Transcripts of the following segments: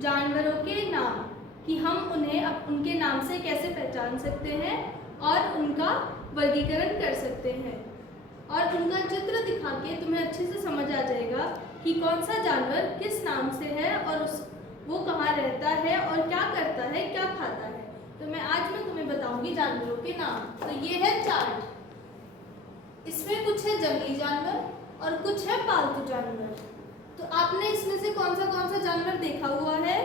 जानवरों के नाम कि हम उन्हें उनके नाम से कैसे पहचान सकते हैं और उनका वर्गीकरण कर सकते हैं, और उनका चित्र दिखा के तुम्हें अच्छे से समझ आ जाएगा कि कौन सा जानवर किस नाम से है और वो कहाँ रहता है और क्या करता है, क्या खाता है। तो मैं तुम्हें बताऊंगी जानवरों के नाम। तो ये है चार्ट। इसमें कुछ है जंगली जानवर और कुछ है पालतू जानवर। तो आपने इसमें से कौन सा जानवर देखा हुआ है?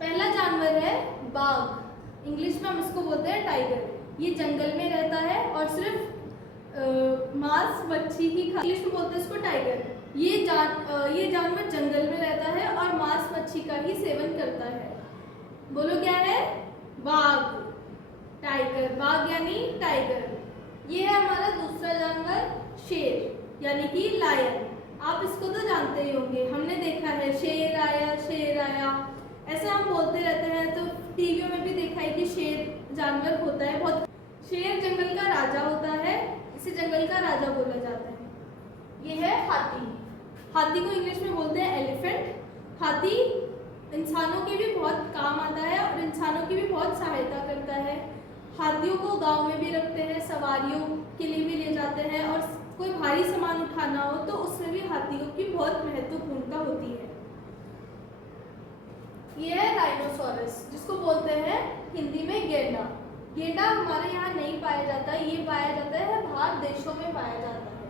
पहला जानवर है बाघ। इंग्लिश में हम इसको बोलते हैं टाइगर। ये जंगल में रहता है और सिर्फ मांस मच्छी ही खाता है। इंग्लिश में बोलते हैं इसको टाइगर। ये जानवर जंगल में रहता है और मांस मच्छी का ही सेवन करता है। बोलो क्या है? बाघ, टाइगर। बाघ यानी टाइगर। ये है हमारा दूसरा जानवर शेर यानी कि लायन। आप इसको तो जानते ही होंगे, हमने देखा है शेर आया ऐसा हम बोलते रहते हैं। तो टीवियों में भी देखा है कि शेर जानवर होता है बहुत। शेर जंगल का राजा होता है, इसे जंगल का राजा बोला जाता है। ये है हाथी। हाथी को इंग्लिश में बोलते हैं एलिफेंट। हाथी इंसानों के भी बहुत काम आता है और इंसानों की भी बहुत सहायता करता है। हाथियों को गांव में भी रखते हैं, सवारियों के लिए भी ले जाते हैं, और कोई भारी सामान उठाना हो तो उसमें भी हाथियों की बहुत महत्वपूर्णता होती है। ये है राइनोसोरस, जिसको बोलते हैं हिंदी में गेंडा। गेंडा हमारे यहाँ नहीं पाया जाता, ये पाया जाता है बाहर देशों में पाया जाता है।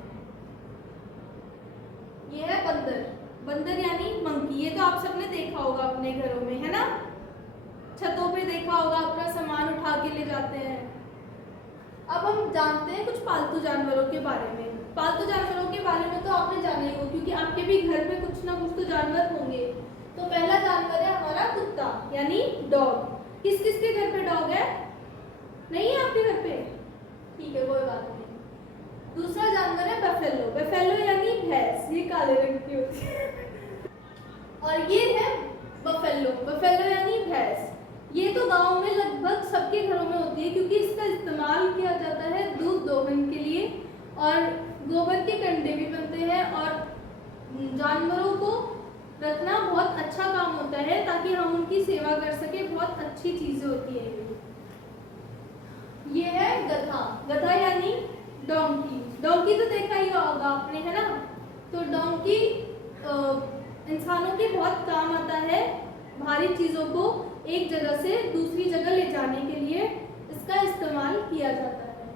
ये है बंदर। बंदर यानी मंकी। ये तो आप सबने देखा होगा अपने घरों में, है ना? छतों पे देखा होगा, अपना सामान उठा के ले जाते हैं। अब हम जानते हैं कुछ पालतू जानवरों के बारे में। पालतू जानवरों के बारे में तो आपने जाना ही हो, क्योंकि आपके भी घर में कुछ ना कुछ तो जानवर होंगे। तो पहला जानवर है हमारा कुत्ता यानी डॉग। किस किस के घर पे डॉग है? नहीं है आपके घर पे? ठीक है, कोई बात नहीं। दूसरा जानवर है बफेलो। बफेलो यानी भैंस। ये काले रंग की होती है। और ये है बफेलो। बफेलो यानी भैंस। ये तो गांव में लगभग सबके घरों में होती है, क्योंकि इसका इस्तेमाल किया जाता है दूध दोहन के लिए, और गोबर के कंडे भी बनते हैं, और जानवरों को रखना बहुत अच्छा काम होता है ताकि हम उनकी सेवा कर सके। बहुत अच्छी चीजें होती है ये है गधा। गधा यानी डोंकी। डोंकी तो देखा ही होगा आपने, है ना? तो डोंकी इंसानों के बहुत काम आता है। भारी चीजों को एक जगह से दूसरी जगह ले जाने के लिए इसका इस्तेमाल किया जाता है।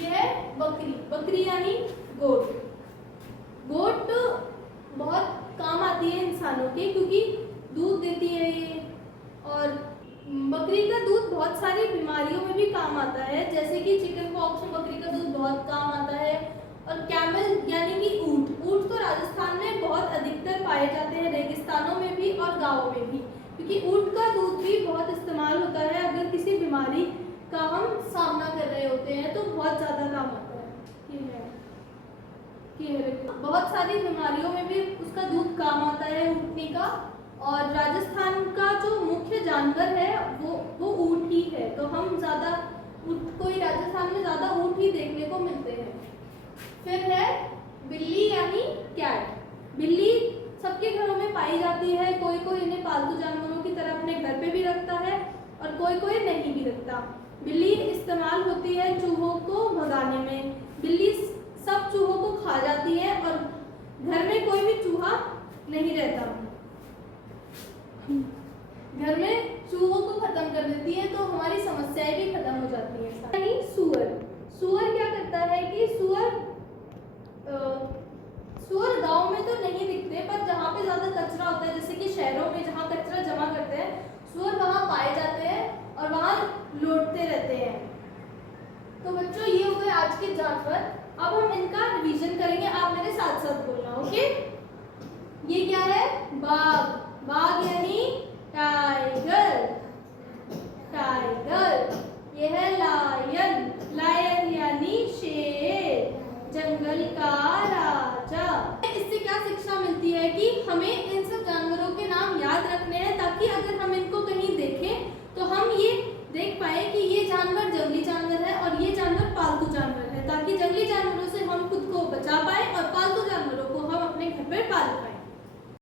यह है बकरी। बकरी यानी गोट। गोट बहुत काम आती है इंसानों के, क्योंकि दूध देती है ये, और बकरी का दूध बहुत सारी बीमारियों में भी काम आता है, जैसे कि चिकन पॉक्स में बकरी का दूध बहुत काम आता है। और कैमल यानी कि ऊंट। ऊंट तो राजस्थान में बहुत अधिकतर पाए जाते हैं, रेगिस्तानों में भी और गाँव में भी, क्योंकि ऊंट का दूध भी बहुत इस्तेमाल होता है। अगर किसी बीमारी का हम सामना कर रहे होते हैं तो बहुत ज़्यादा काम आता है। बहुत सारी बीमारियों में भी उसका दूध काम आता है ऊँटनी का। और राजस्थान का जो मुख्य जानवर है वो ऊँट ही है। तो हम ज़्यादा कोई राजस्थान में ज़्यादा ऊँट ही देखने को मिलते हैं। फिर है बिल्ली यानी कैट। बिल्ली सबके घरों में पाई जाती है। कोई कोई इन्हें पालतू जानवरों की तरह अपने घर पे भी रखता है और कोई नहीं भी रखता। बिल्ली इस्तेमाल होती है चूहों को भगाने में। बिल्ली सब चूहों को खा जाती है और घर में कोई भी चूहा नहीं रहता। घर में चूहों को खत्म कर देती है तो हमारी समस्याएं भी खत्म हो जाती हैं। सुअर। सुअर क्या करता है कि सुअर गांव में तो नहीं दिखते, पर जहाँ पे ज्यादा कचरा होता है, जैसे कि शहरों में जहाँ कचरा जमा करते हैं, सुअर वहाँ पाए जाते हैं और वहाँ लौटते रहते हैं। तो बच्चों, ये हुए आज के जानवर। अब हम इनका रिवीजन करेंगे, आप मेरे साथ साथ बोलना, ओके? ये क्या है? बाघ। बाघ यानी टाइगर। टाइगर। ये है लायन। लायन यानी शेर, जंगल का राजा। इससे क्या शिक्षा मिलती है कि हमें इन सब जानवरों के नाम याद रखने हैं, ताकि अगर हम इनको कहीं देखें तो हम ये देख पाए कि ये जानवर जंगली जानवर है और ये जानवर पालतू जानवर है, ताकि जंगली जानवरों से हम खुद को बचा पाए